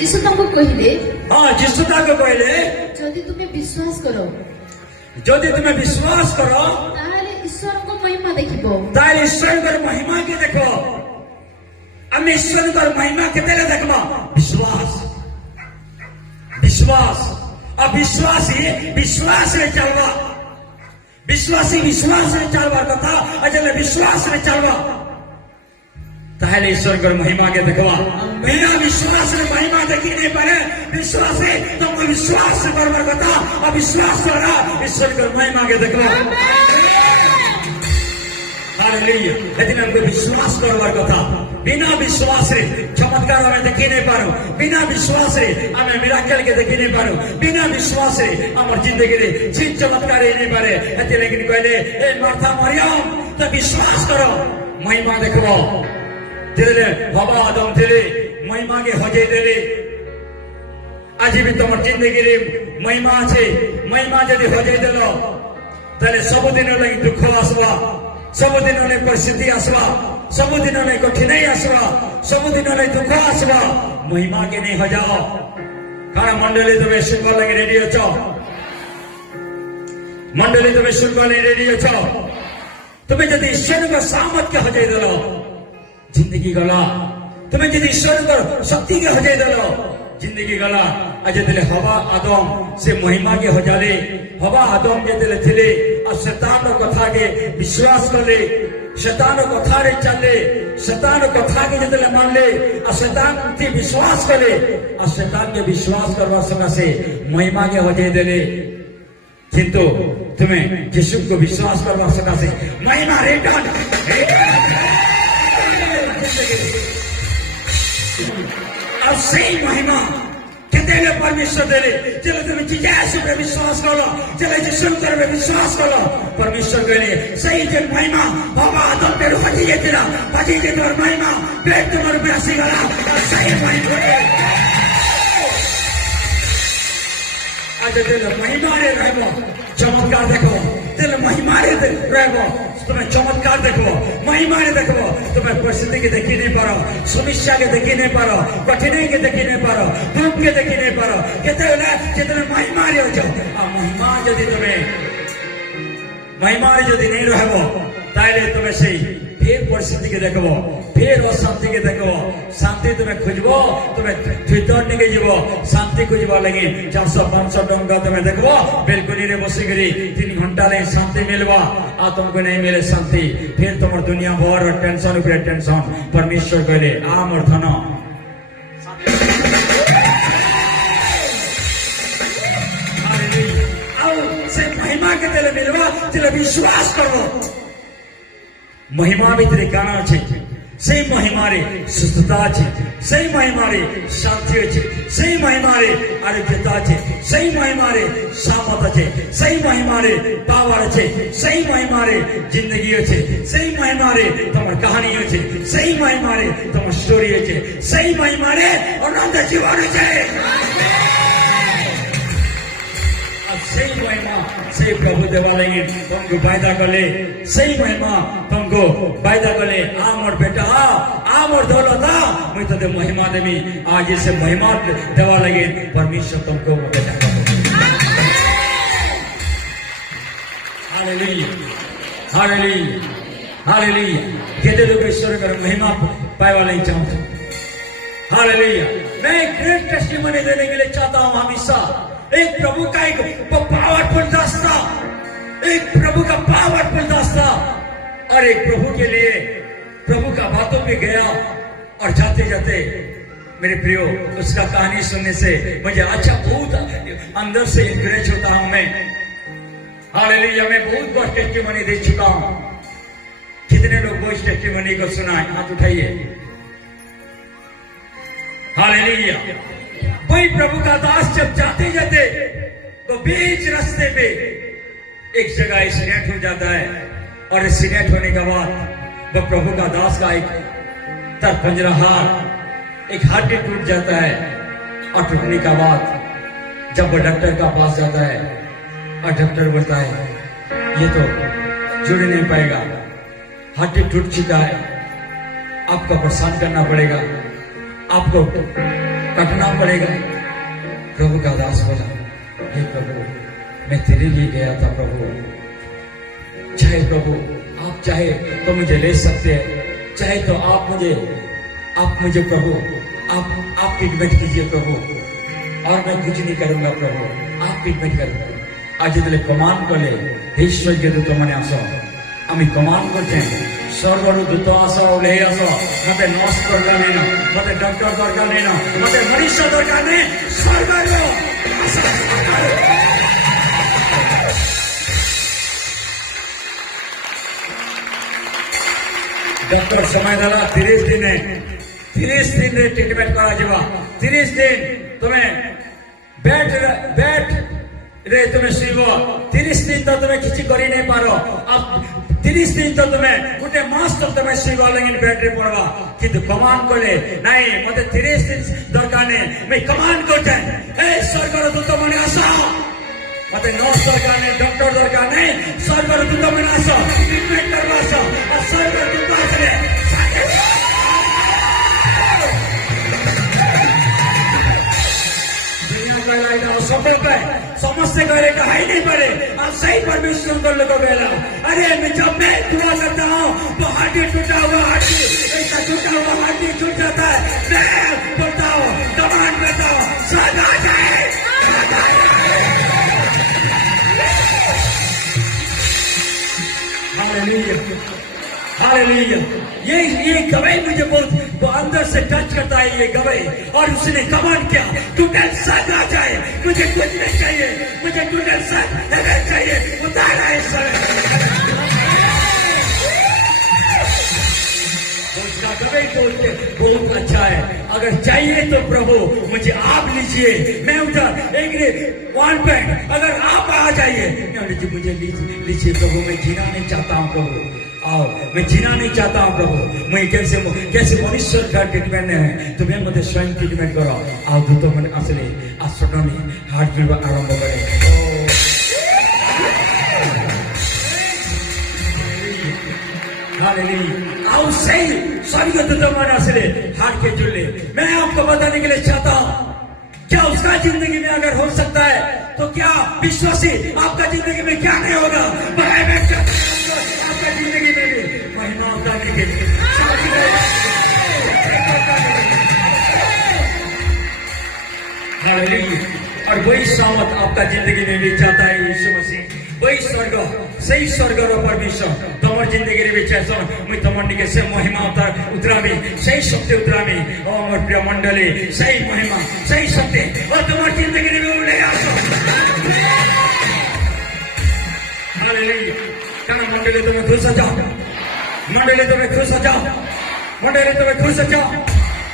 যিশু তাଙ୍କୁ କହିଲେ हाँ जिसु ताको कहले ଯଦି ତୁମେ ବିଶ୍ୱାସ କର যদি তুমি বিশ্বাস করো ତାହେଲେ ଈଶ୍ୱରଙ୍କ ମହିମା ଦେଖିବ। ताल ईश्वर महिमा के देखो हम ईश्वर महिमा केते देखबा विश्वास विश्वास और विश्वासी विश्वास रे चलवा विश्वासी विश्वास रे चलवा कथा अजले विश्वास रे चलवा ताहले ईश्वर महिमा के देखवा बिना विश्वास रे महिमा देखी नहीं पारे विश्वास है तुमको विश्वास करवार कथा और विश्वास करा ईश्वर महिमा के देखवा हालेलुया यदि हमको विश्वास करवार कथा बिना विश्वास रे चमत्कार हमें देखी नहीं पारो बिना विश्वास रे हमें मिराकल के देखी नहीं पारो बिना विश्वास रे हमर जिंदगी रे चीज चमत्कार नहीं पारे एते लेकिन कहले ए मार्था मरियम तो विश्वास करो महिमा देखबो तेरे बाबा आदम तेरे महिमा के हजे देले आज भी तुम्हार जिंदगी रे महिमा আছে महिमा यदि हजे देलो ताले सब दिन लगी दुख आसवा सब दिन ने परिस्थिति आसवा सब दिन ने कठिनाई आसवा सब दिन ने दुख आसवा महिमा के नहीं हजाओ कारण मंडली तुम्हें सुनवा लगे रेडी अछो मंडली तुम्हें सुनवा लगे रेडी अछो तुम्हें यदि ईश्वर को सामत के हजे देलो जिंदगी गला तुम्हें यदि ईश्वर शक्ति के हजे देलो जिंदगी गला आज दिले हवा आदम से महिमा के हजाले हवा आदम के दिले थिले और शैतान कथा के विश्वास करले शैतान कथा रे चले शैतान कथा के दिले मानले और शैतान के विश्वास करे और शैतान के विश्वास करवा सका से महिमा के हजे देले किंतु तुम्हें यीशु को विश्वास करवा सका से महिमा रिटर्न अब सही महिमा कितने परमेश्वर दे चलो तुम्हें यीशु पे विश्वास करो चलो यीशु पे विश्वास करो परमेश्वर कहले सही जो महिमा बाबा आदम पे हजी जे तेरा हजी जे तोर महिमा पेट तुम्हारे पे आसी गला सही महिमा आज तेरे महिमा रे रहबो चमत्कार देखो तेरे महिमा रे रहबो तुम्हें चमत्कार देखो महिमा रे देखो तुम्हें परिस्थिति के देखी नहीं पारो समस्या के देखी नहीं पारो कठिनाई के देखी नहीं पारो दुख के देखी नहीं पारो कितने महिमा रे हो जाओ आ महिमा यदि तुम्हें महिमा रे यदि नहीं रहबो ताइले तुम्हें सही फिर परिस्थिति के देखबो फिर अशांति के देखबो शांति तुम्हें खोजबो तुम्हें भीतर निके जीवो शांति खोजबा लगी 400-500 टंका तुम्हें देखबो बेलकुनी रे बसी करी 3 घंटा ले शांति मिलवा आ तुमको नहीं मिले शांति फिर तुम दुनिया भर टेंशन ऊपर टेंशन परमेश्वर कहले आ मोर धन आओ से महिमा के तेरे मिलवा तेरे विश्वास करो महिमा भीतर काना छे सही महिमा रे सुस्थता छे सही महिमा रे शांति छे सही महिमा रे आरोग्यता छे सही महिमा रे सामत छे सही महिमा रे पावर छे सही महिमा रे जिंदगी छे सही महिमा रे तमर कहानी छे सही महिमा रे तमर स्टोरी छे सही महिमा रे अनंत जीवन छे सही महिमा सही प्रभु देवा लगे तुमको वायदा करले सही महिमा तुमको वायदा करले आ मोर बेटा आ मोर दौलत मैं तो महिमा देवी आज से महिमा देवा लगे परमेश्वर तुमको बेटा हालेलुया हालेलुया हालेलुया कहते लोग ईश्वर का महिमा पाए वाले चाहते हालेलुया मैं ग्रेट टेस्टिमनी देने के लिए चाहता हूं हमेशा एक प्रभु का एक पावरफुल दास्ता एक प्रभु का पावरफुल दास्ता और एक प्रभु के लिए प्रभु का बातों पे गया और जाते जाते मेरे प्रियो उसका कहानी सुनने से मुझे अच्छा बहुत अंदर से इंकरेज होता हूं मैं हालेलुया मैं बहुत बार टेस्टिमनी दे चुका हूं कितने लोग वो इस टेस्टिमनी को सुना है हाथ उठाइए हालेलुया वही प्रभु का दास जब जाते जाते तो बीच रास्ते पे एक जगह एक्सीडेंट हो जाता है और एक्सीडेंट होने के बाद वो प्रभु का दास का एक पंजरा हार एक हड्डी टूट जाता है और टूटने के बाद जब वो डॉक्टर का पास जाता है और डॉक्टर बोलता है ये तो जुड़ नहीं पाएगा हड्डी टूट चुका है आपको परेशान करना पड़ेगा आपको कटना पड़ेगा। प्रभु का दास बोला, हे प्रभु मैं तेरे लिए गया था प्रभु, चाहे प्रभु आप चाहे तो मुझे ले सकते हैं, चाहे तो आप मुझे प्रभु आप ट्रीटमेंट कीजिए प्रभु, और मैं कुछ नहीं करूंगा प्रभु, आप ट्रीटमेंट करूंगा। आज तेरे कमान कले ईश्वर के दूत मैंने आस आमी कमान करते स्वर्गर दूत आस ले आस मत नर्स दरकार नहीं ना, मत डॉक्टर दरकार नहीं ना, मत मनुष्य दरकार नहीं, स्वर्गर डॉक्टर समय देला 30 दिन ट्रिटमेंट करा जीवा। 30 दिन तुम्हें बेड रे तुम्हें शुभ 30 दिन तो तुम्हें किसी करी नहीं पारो। अब 30 दिन तो तुम्हें गोटे मास तो तुम्हें शुभ लेकिन बेड रे पड़वा, किंतु कमान कले नहीं मत 30 दिन दरकार नहीं, मैं कमान करते स्वर्गर दूत मैंने आस मत नर्स दरकार नहीं, डॉक्टर दरकार नहीं, स्वर्गर दूत मैंने आस ट्रिटमेंट करवा आस और स्वर्गर दूत आसले समस्या करे कहा ही नहीं पड़े। आप सही परमेश्वर को लोगों बेला, अरे मैं जब मैं दुआ करता हूँ तो हड्डी टूटा हुआ हड्डी ऐसा टूटा हुआ हड्डी छूट जाता है। मैं बोलता हूँ कमान करता हूँ सदा जाए। हालेलुया। ये गवाही मुझे बहुत अंदर से टच करता है ये गवाही, और उसने कमान किया टूटल सद आ जाए, मुझे कुछ नहीं चाहिए, मुझे टूटल सद चाहिए, उतारा है सर। उसका गवाही बोलते बहुत अच्छा है। अगर चाहिए तो प्रभु मुझे आप लीजिए, मैं उधर एक 1 पैंट अगर आप आ जाइए, मुझे लीजिए प्रभु, मैं जीना नहीं चाहता हूँ प्रभु, आओ मैं जीना नहीं चाहता हूँ प्रभु, मैं कैसे मनुष्य का ट्रीटमेंट है, तुम्हें मुझे स्वयं ट्रीटमेंट करो। आओ दूत मैंने असले आश्रमी हार्ट बीट आरंभ करे। आओ सही स्वर्ग दूत मैंने असले हार्ट के जुड़े। मैं आपको बताने के लिए चाहता हूँ, क्या उसका जिंदगी में अगर हो सकता है तो क्या विश्वासी आपका जिंदगी में क्या नहीं होगा? आपका जिंदगी में भी महिमा उतारने के लिए और वही सामत आपका जिंदगी में भी चाहता है यीशु मसीह। वही स्वर्ग सही स्वर्ग परमेश्वर तुम्हार जिंदगी में चाहता मुझे तुम्हार निके से महिमा उतरामी, सही शक्ति उतरामी। ओ मोर प्रिय मंडली, सही महिमा सही शक्ति और तुम्हार जिंदगी में ले आसो। हालेलुया। कना मंडली तुम्हें खुश हो जाओ, मंडली तुम्हें खुश हो जाओ, मंडली तुम्हें खुश हो जाओ।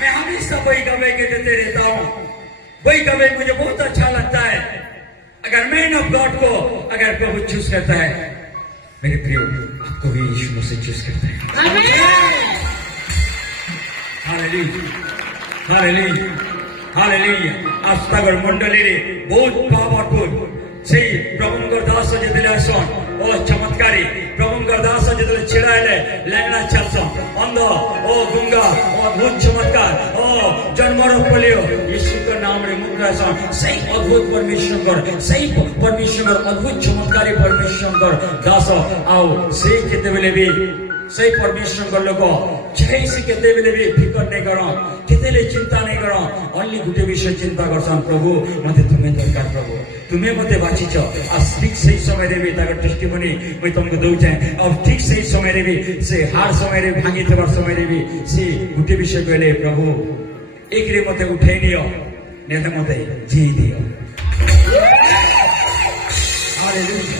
मैं हमेशा वही गवाही के देते रहता हूँ, वही गवाही मुझे बहुत अच्छा लगता है। अगर मैन ऑफ गॉड को अगर प्रभु चूज करता है, मेरे प्रियो आपको भी यीशु मसीह चूज करता है। Hallelujah, hallelujah, hallelujah. आस्थागर मंडली रे बहुत पावरफुल से प्रभुंकर दास जेतेले आसन ओ चमत्कारी प्रभुंकर दास जेतेले छिड़ाइले लैंगड़ा चलसन अंध ओ गुंगा ओ अद्भुत चमत्कार ओ जन्मर पोलियो यीशु के नाम रे मुद्रा आसन सही अद्भुत परमेश्वर अद्भुत चमत्कारी परमेश्वर दास आओ से केतेबेले भी सही परमेश्वर लोक जय से केतेबेले भी फिकर नहीं करो, केतेले चिंता नहीं करो, ओनली गुटे विषय चिंता करसन प्रभु मते तुम्हें दरकार प्रभु, तुम्हें मते बाचिच। आज ठीक सही समय रे भी ताकर टेस्टिमनी मैं तुमको दउ चाहे, और ठीक सही समय रे भी से हार समय रे भांगी थबार समय रे भी से गुटे विषय कहले प्रभु एक रे मते उठाई नियो नेते मते जी दियो। Hallelujah,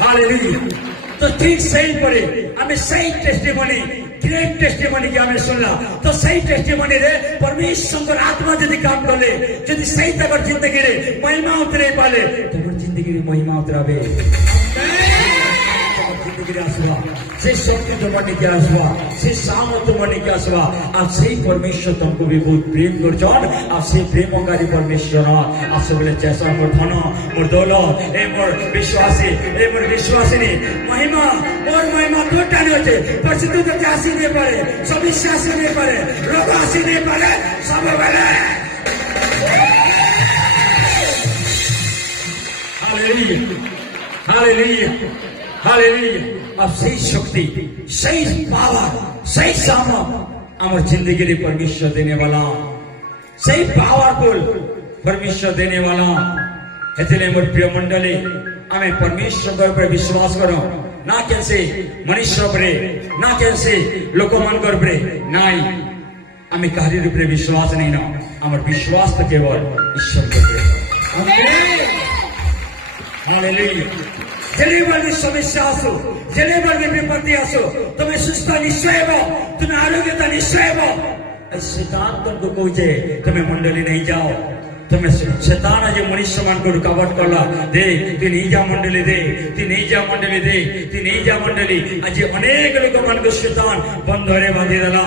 hallelujah. तो ठीक सही पड़े हमें सही टेस्टिमनी ग्रेट टेस्टिमनी की हमें सुनला, तो सही टेस्टिमनी रे परमेश्वर आत्मा यदि काम कर ले, यदि सही तक जिंदगी रे महिमा उतरे पाले, तो जिंदगी रे महिमा उतरावे। जिंदगी आसवा से शक्ति तुम निके आसवा से सामर्थ तुम निके आसवा आ से परमेश्वर तुमको भी बहुत प्रेम करछन आ से प्रेमकारी परमेश्वर आ सबले चेष्टा मोर धन मोर दौलत ए मोर विश्वासिनी महिमा मोर महिमा तो टाने होते परिस्थिति तो आसी नहीं पारे समस्या आसी नहीं पारे रोग आसी नहीं पारे सब बेले हालेलुया अब सही शक्ति सही पावर सही सामर्थ हमारे जिंदगी में परमेश्वर देने वाला सही पावरफुल परमेश्वर देने वाला हेतुले मोर प्रिय मंडली हमें परमेश्वर पर विश्वास करो ना कैसे मनुष्य परे ना कैसे लोकमान कर परे नाई हमें कार्य रूप में विश्वास नहीं ना हमारे विश्वास तो केवल ईश्वर के ऊपर हालेलुया जेलेबर में समस्या आसो जेलेबर में विपत्ति आसो तुम्हें सुस्ता निश्चय हो तुम्हें आरोग्यता निश्चय हो शैतान तुमको कहे तुम्हें मंडली नहीं जाओ तुम्हें शैतान आज मनुष्य मान को रुकावट करला दे तू नहीं जा मंडली दे तू नहीं जा मंडली दे तू नहीं जा मंडली आज अनेक लोक मान को शैतान बंधरे बांधी देला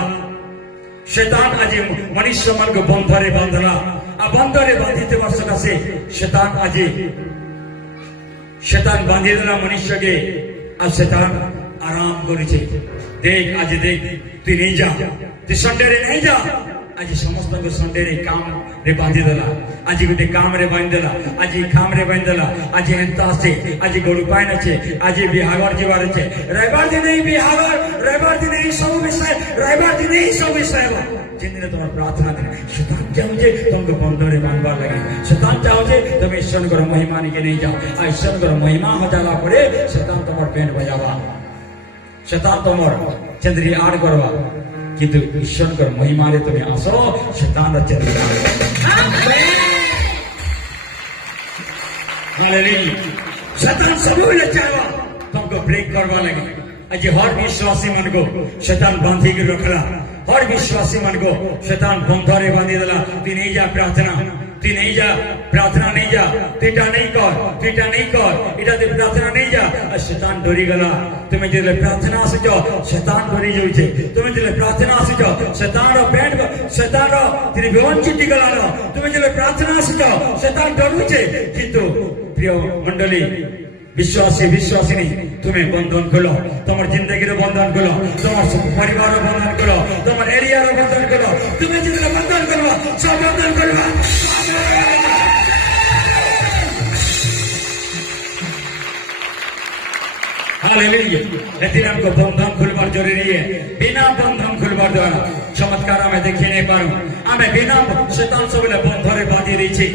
शैतान आज मनुष्य मान को बंधरे बांधला आ बंधरे बांधीते वर्षा से शैतान आज शैतान बांधी देला मनुष्य के आ शैतान आराम करेছে देख आज देख तू नहीं जा तू संडे रे नहीं जा आज समस्त को संडे रे काम रे बांधी देला आज गोटे काम रे बांधी देला आज काम रे बांधी देला आज हेंता আছে आज गरु पाइन আছে आज बिहागर जीवार আছে रविवार दिन ही बिहागर रविवार दिन ही सब विषय रविवार दिन ही सब विषय जिन दिन तुम्हारा प्रार्थना दिन शैतान चाहे तुमको बंधरे बांधवार लगे शैतान चाहे तुम ईश्वर को महिमा निके नहीं जाओ आ ईश्वर को महिमा हो जाला परे शैतान तुम्हार पेट बजावा शैतान तुम्हार चंद्री आड़ करवा किंतु ईश्वर को महिमा रे तुम्हें आसो शैतान चंद्री आड़ हालेलुया शैतान सबले चाहवा तुमको ब्रेक करवा लगे आज हर विश्वासी मन को शैतान बांधी के रखला हर विश्वासी मन को शैतान बंधरे बांधी देला तू नहीं जा प्रार्थना तू नहीं जा प्रार्थना नहीं जा तीटा नहीं कर इटा ते प्रार्थना नहीं जा शैतान डरी गला तुम्हें जे प्रार्थना आसे जाओ शैतान डरी जाउछे तुम्हें जे प्रार्थना आसे जाओ शैतान रो पेट शैतान रो तेरी वंचित गला रो तुम्हें जे प्रार्थना आसे जाओ शैतान डरुछे किंतु प्रिय मंडली विश्वासी विश्वासिनी तुम्हें बंधन खोलो तुम्हार जिंदगी रो बंधन खोलो तुम्हार परिवार रो बंधन खोलो तुम्हार एरिया रो बंधन खोलो तुम्हें जितने बंधन खोलो सब बंधन खोलो हालेलुया लेकिन हमको बंधन खुलवार जरूरी है बिना बंधन खुलवार द्वारा चमत्कार हमें देखिए नहीं पारू हमें बिना शैतान सबले बंधरे बांधी रही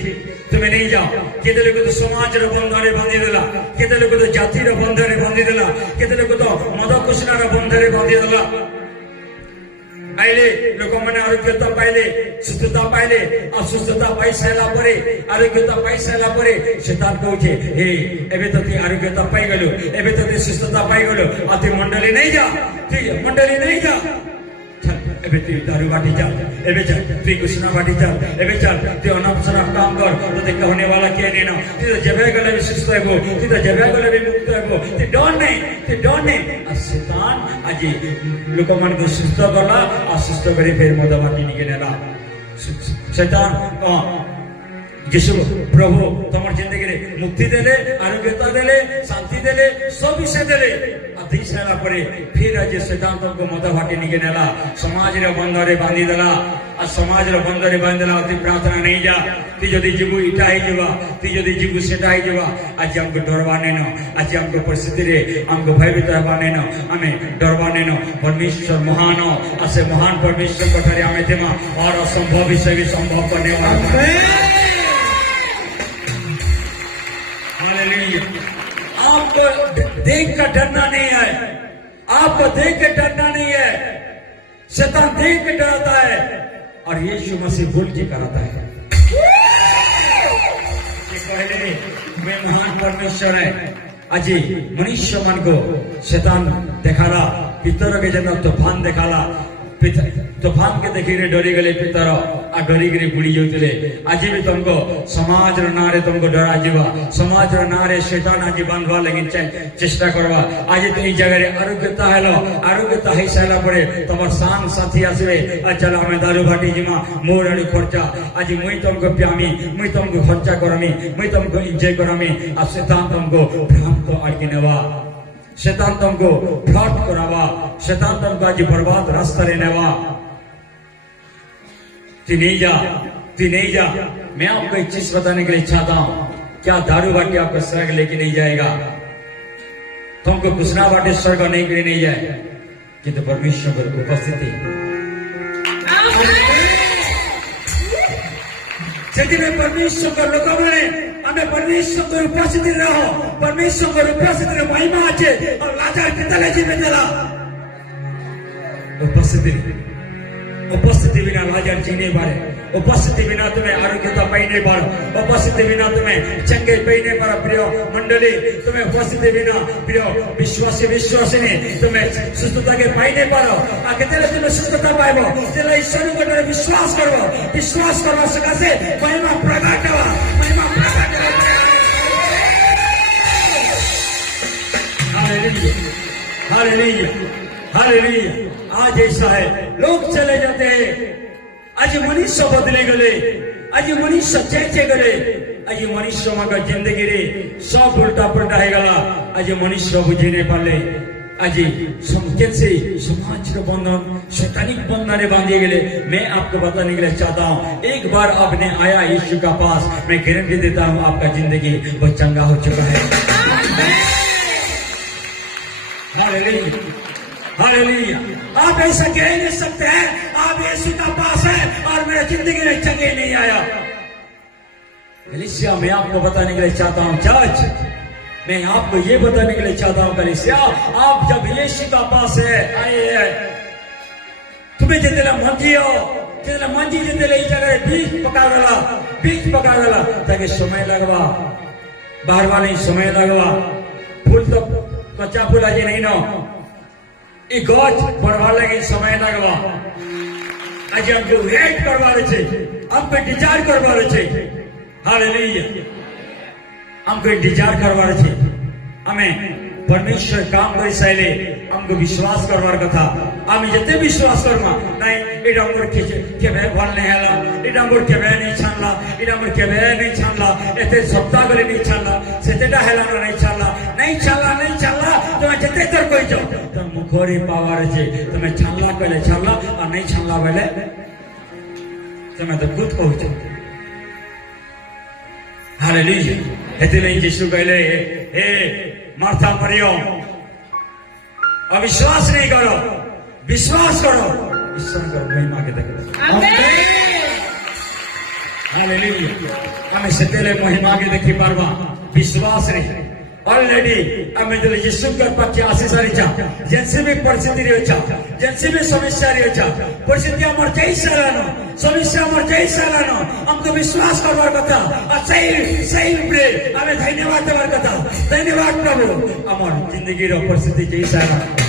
तुम्हें नहीं जाओ केते लोग तो समाज रो बंधरे बांधी देला केते लोग तो जाति रो बंधरे बांधी देला केते लोग तो मद कुशना रो बंधरे बांधी देला आइले लोक माने आरोग्यता पाइले सुस्थता पाइले असुस्थता पाइ साला परे आरोग्यता पाइ साला परे शैतान कहूचे हे एबे तो ती आरोग्यता पाइ गेलो एबे तो ती सुस्थता पाइ गेलो अति मंडली नहीं जा ठीक है मंडली नहीं जा एबे तू दारू बाटी जा एबे चल तू कुशना बाटी जा एबे चल तू अनपसना काम कर तो देख होने वाला क्या नहीं ना तू तो जबे गले भी सुस्त है वो तू तो जबे गले भी मुक्त है वो तू डोंट नहीं शैतान आज लोक मन को सुस्त करला असुस्त करे फिर मद बाटी निके नेला शैतान यीशु प्रभु तुम्हार जिंदगी रे मुक्ति देले आरोग्यता देले शांति देले सब विषय देले अति सारा परे फिर आज शैतान तुमको मद बाटी निके नेला समाज रे बंधरे बांधी देला आ समाज रे बंधरे बांधी देला अति प्रार्थना नहीं जा ती जदी जीवु इटा ही जीवा ती जदी जीवु सेटा ही जीवा आज हमको डरवाने न आज हमको परिस्थिति रे हमको भयभीत रहवाने न हमें डरवाने न परमेश्वर महान असे महान परमेश्वर पठारे हमें तेमा और असंभव विषय भी संभव करने वाला आपको देख कर डरना नहीं है आपको देख कर डरना नहीं है शैतान देख कर डराता है और यीशु मसीह बोल के कराता है वे महान परमेश्वर है आज मनुष्य मन को शैतान देखाला पितर के जन तूफान देखाला तूफान के देखी डरी गले पितर आ डरी गिरी बुड़ी जाते आज भी तुमको समाज नारे तुमको डरा जीवा समाज नारे शैतान आज बांधवा लगी चेष्टा करवा आज तो ये जगह आरोग्यता हेलो आरोग्यता है सारा पड़े तुम सांग साथी आसवे चलो हमें दारू भाटी जीमा मोर आड़ी खर्चा आज मुई तुमको प्यामी मुई तुमको खर्चा करमी मुई तुमको इंजॉय करमी आ शैतान तुमको भ्रांत आड़के नेवा शैतान तुमको फ्लॉट करावा शैतान तुमको आज बर्बाद रास्ता लेनेवा तू नहीं जा मैं आपको एक चीज बताने के लिए चाहता हूँ क्या दारू बाटी आपको स्वर्ग लेके नहीं जाएगा तुमको घुसना बाटी स्वर्ग नहीं के नहीं जाए किंतु परमेश्वर की उपस्थिति ସେଥିପାଇଁ परमेश्वर लोक मैंने हमें परमेश्वर की उपस्थिति रहो परमेश्वर की उपस्थिति महिमा अच्छे और लाचार कितने जीवन दिला उपस्थिति बिना लाचार जी नहीं पारे उपस्थिति बिना तुम्हें आरोग्यता पाई नहीं पारो उपस्थिति बिना तुम्हें चंगे पाई नहीं पारा प्रिय मंडली तुम्हें उपस्थिति बिना प्रिय विश्वासिनी तुम्हें सुस्थता के पाई नहीं पारो आगे तुम्हें सुस्थता पाइबो तेरे ईश्वर को विश्वास करवा सकासे महिमा प्रकट हुआ हालेलुया आज ऐसा है लोग चले जाते हैं आज मनुष्य बदले गले आज मनुष्य चेचे गले आज मनुष्य मग जिंदगी रे सब उल्टा पुल्टा है गला आज मनुष्य बुझे नहीं पाले आज कैसे समाज के बंधन शैतानिक बंधन बांधे गए मैं आपको बताने के लिए चाहता हूँ एक बार आपने आया यीशु का पास मैं गारंटी देता हूँ आपका जिंदगी वो चंगा हो चुका है हालेलुया आप ऐसा कह नहीं सकते हैं आप यीशु का पास है और मेरे जिंदगी में चंगे नहीं आया कलीसिया मैं आपको बताने के लिए चाहता हूँ चर्च मैं आपको ये बताने के लिए चाहता हूँ कलीसिया आप जब यीशु का पास है आए हैं तुम्हें जितने मंजी जितने जगह बीज पका गला ताकि समय लगवा बाहर नहीं समय लगवा फूल तो कच्चा फूल आज नहीं नो ये गच बढ़वा लगे समय लगवा आज हमको वेट करवा रहे हमको डिजायर करवा रहे हालेलुया हमको डिजायर करवा रहे हमें परमेश्वर काम कर साइले हमको विश्वास करवार कथा हम जिते विश्वास करमा नहीं एटा मोर केबे भल नहीं हला एटा मोर केबे नहीं छानला एटा मोर केबे नहीं छानला एते सप्ताह गले नहीं छानला सेतेटा हेला नहीं छानला तुम्हें जिते तर कोई जाओ तुम मुखोरी पावार छे तुम्हें छानला पहले छानला और नहीं छानला पहले तुम्हें तो खुद कहू छो हालेलुया एतले यीशु कहले हे मार्था मरियम अविश्वास नहीं करो विश्वास करो ईश्वर को महिमा के देखो हालेलुया हमें सेतेले महिमा के देखि पारबा विश्वास रे ऑलरेडी हमें जो यीशु के पक्ष आशीष रिचा जैसे भी परिस्थिति रिचा जैसे भी समस्या रिचा परिस्थिति हमर जैसा लानो समस्या हमर जैसा लानो हमको विश्वास करवार कथा और सही उपरे हमें धन्यवाद देवार कथा धन्यवाद प्रभु हमर जिंदगी रो परिस्थिति जैसा